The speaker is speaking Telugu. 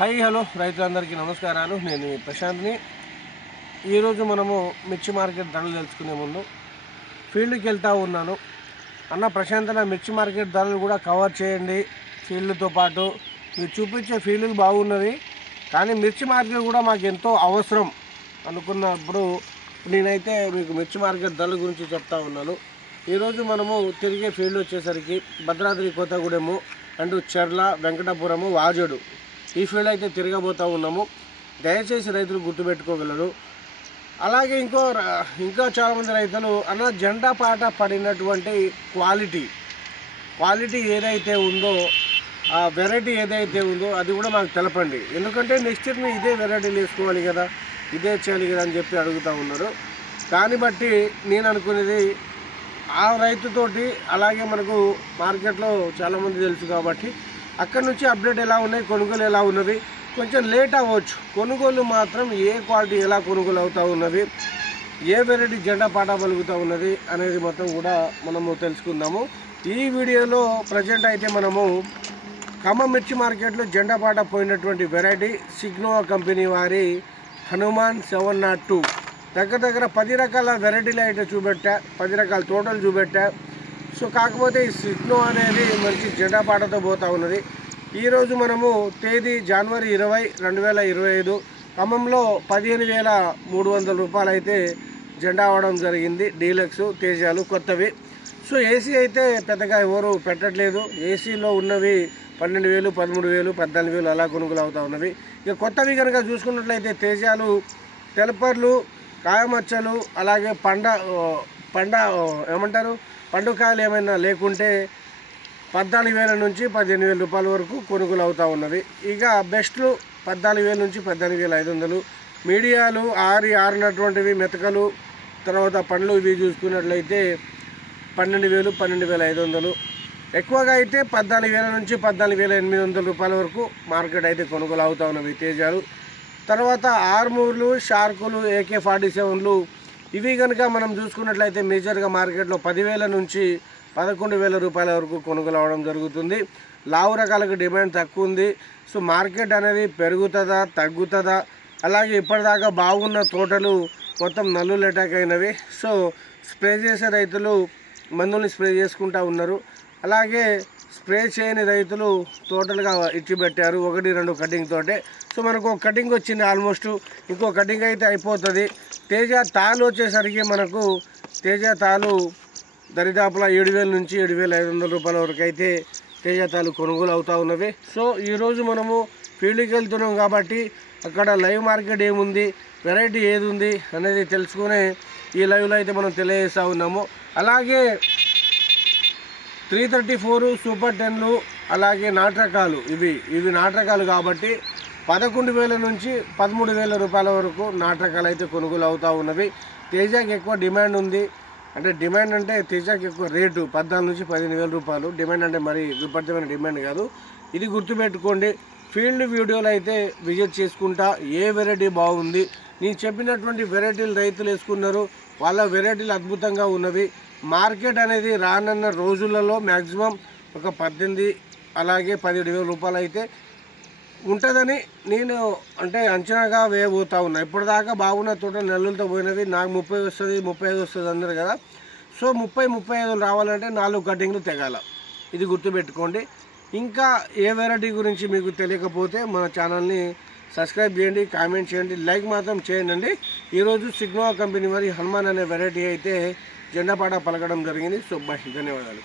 హాయ్ హలో రైతులందరికీ నమస్కారాలు. నేను ప్రశాంత్ని. ఈరోజు మనము మిర్చి మార్కెట్ ధరలు తెలుసుకునే ముందు ఫీల్డ్కి వెళ్తూ ఉన్నాను. అన్న ప్రశాంత్ అన్న మిర్చి మార్కెట్ ధరలు కూడా కవర్ చేయండి, ఫీల్డ్తో పాటు మీరు చూపించే ఫీల్డ్లు బాగున్నది కానీ మిర్చి మార్కెట్ కూడా మాకు ఎంతో అవసరం అనుకున్నప్పుడు నేనైతే మీకు మిర్చి మార్కెట్ ధరల గురించి చెప్తా ఉన్నాను. ఈరోజు మనము తిరిగే ఫీల్డ్ వచ్చేసరికి భద్రాద్రి కొత్తగూడెము అండ్ చర్ల వెంకటాపురము వాజోడు ఈ ఫీల్డ్ అయితే తిరగబోతూ ఉన్నాము. దయచేసి రైతులు గుర్తుపెట్టుకోగలరు. అలాగే ఇంకా చాలామంది రైతులు అన్న జెండా పాట పడినటువంటి క్వాలిటీ ఏదైతే ఉందో ఆ వెరైటీ ఏదైతే ఉందో అది కూడా మాకు తెలపండి. ఎందుకంటే నెక్స్ట్ ఇయర్ ఇదే వెరైటీలు వేసుకోవాలి కదా, ఇదే చేయాలి కదా అని చెప్పి అడుగుతూ ఉన్నారు. దాన్ని బట్టి నేను అనుకునేది ఆ రైతుతోటి అలాగే మనకు మార్కెట్లో చాలామంది తెలుసు కాబట్టి అక్కడ నుంచి అప్డేట్ ఎలా ఉన్నాయి, కొనుగోలు ఎలా ఉన్నవి, కొంచెం లేట్ అవ్వచ్చు. కొనుగోలు మాత్రం ఏ క్వాలిటీ ఎలా కొనుగోలు అవుతూ ఉన్నవి, ఏ వెరైటీ జెండా పాట పలుకుతూ ఉన్నది అనేది మొత్తం కూడా మనము తెలుసుకుందాము. ఈ వీడియోలో ప్రజెంట్ అయితే మనము ఖమ్మం మిర్చి మార్కెట్లో జెండా పాట పోయినటువంటి వెరైటీ సిగ్నోవా కంపెనీ వారి హనుమాన్ 702 దగ్గర 10 రకాల వెరైటీలు అయితే చూపెట్టా, 10 రకాల తోటలు చూపెట్టా. సో కాకపోతే ఈ సిగ్నోవా అనేది మంచి జెండా పాటతో పోతూ ఉన్నది. ఈరోజు మనము తేదీ జనవరి 20, 2025 ఖమ్మంలో 15,300 రూపాయలు అయితే జెండా అవ్వడం జరిగింది. డీలక్స్ తేజాలు కొత్తవి. సో ఏసీ అయితే పెద్దగా ఎవరు పెట్టట్లేదు. ఏసీలో ఉన్నవి 12,000, 13,000, 14,000 అలా కొనుగోలు అవుతూ ఉన్నవి. ఇక కొత్తవి కనుక చూసుకున్నట్లయితే తేజాలు, తెలపర్లు, కాయమచ్చలు, అలాగే పండుకాయలు ఏమైనా లేకుంటే 14,000 నుంచి 15,000 రూపాయల వరకు కొనుగోలు అవుతూ ఉన్నవి. ఇక బెస్ట్లు 14,000 నుంచి 14,500. మీడియాలు ఆరినటువంటివి మెతకలు, తర్వాత పండ్లు ఇవి చూసుకున్నట్లయితే 12,000, 12,500. ఎక్కువగా అయితే 14,000 నుంచి 14,800 రూపాయల వరకు మార్కెట్ అయితే కొనుగోలు అవుతూ ఉన్నవి తేజాలు. తర్వాత ఆర్మూర్లు, షార్కులు, AK-47లు ఇవి కనుక మనం చూసుకున్నట్లయితే మేజర్గా మార్కెట్లో 10,000 నుంచి 11,000 రూపాయల వరకు కొనుగోలు అవ్వడం జరుగుతుంది. లావు రకాలకు డిమాండ్ తక్కువ ఉంది. సో మార్కెట్ అనేది పెరుగుతుందా తగ్గుతుందా, అలాగే ఇప్పటిదాకా బాగున్న తోటలు మొత్తం నల్లులు అటాక్ అయినవి. సో స్ప్రే చేసే రైతులు మందుల్ని స్ప్రే చేసుకుంటూ ఉన్నారు. అలాగే స్ప్రే చేయని రైతులు తోటలుగా ఇచ్చిపెట్టారు 1-2 కటింగ్ తోటే. సో మనకు ఒక కటింగ్ వచ్చింది, ఆల్మోస్ట్ ఇంకో కటింగ్ అయితే అయిపోతుంది. తేజ తాలు వచ్చేసరికి మనకు తేజ తాలు దరిదాపులా 7,000 నుంచి 7,500 రూపాయల వరకు అయితే తేజ తాలు కొనుగోలు అవుతూ ఉన్నవి. సో ఈరోజు మనము ఫీల్డ్కి వెళ్తున్నాం కాబట్టి అక్కడ లైవ్ మార్కెట్ ఏముంది, వెరైటీ ఏది ఉంది అనేది తెలుసుకునే ఈ లైవ్లో అయితే మనం తెలియజేస్తూ ఉన్నాము. అలాగే 334 సూపర్ 10లు, అలాగే నాటకాలు ఇవి నాటకాలు కాబట్టి 11,000 నుంచి 13,000 రూపాయల వరకు నాటకాలు అయితే కొనుగోలు అవుతూ ఉన్నవి. తేజాకి ఎక్కువ డిమాండ్ ఉంది. డిమాండ్ అంటే తేజాకి ఎక్కువ రేటు 14,000 నుంచి 15,000 రూపాయలు డిమాండ్. అంటే మరి విపరీతమైన డిమాండ్ కాదు, ఇది గుర్తుపెట్టుకోండి. ఫీల్డ్ వీడియోలు అయితే విజిట్ చేసుకుంటా ఏ వెరైటీ బాగుంది, నేను చెప్పినటువంటి వెరైటీలు రైతులు వేసుకున్నారు, వాళ్ళ వెరైటీలు అద్భుతంగా ఉన్నవి. మార్కెట్ అనేది రానున్న రోజులలో మ్యాక్సిమం ఒక 18 అలాగే 17,000 రూపాయలు అయితే ఉంటుందని నేను అంచనాగా వేయబోతా ఉన్నా. ఇప్పటిదాకా బాగున్న తోట నెల్లలతో పోయినవి. నాకు 30 వస్తుంది, 35 వస్తుంది అన్నారు కదా. సో 30-35 రావాలంటే 4 కటింగ్లు తెగాల, ఇది గుర్తుపెట్టుకోండి. ఇంకా ఏ వెరైటీ గురించి మీకు తెలియకపోతే మన ఛానల్ని సబ్స్క్రైబ్ చేయండి, కామెంట్ చేయండి, లైక్ మాత్రం చేయండి. ఈరోజు సిగ్నోవా కంపెనీ మరి హనుమాన్ అనే వెరైటీ అయితే జెండా పాట పలకడం జరిగింది. సో ధన్యవాదాలు.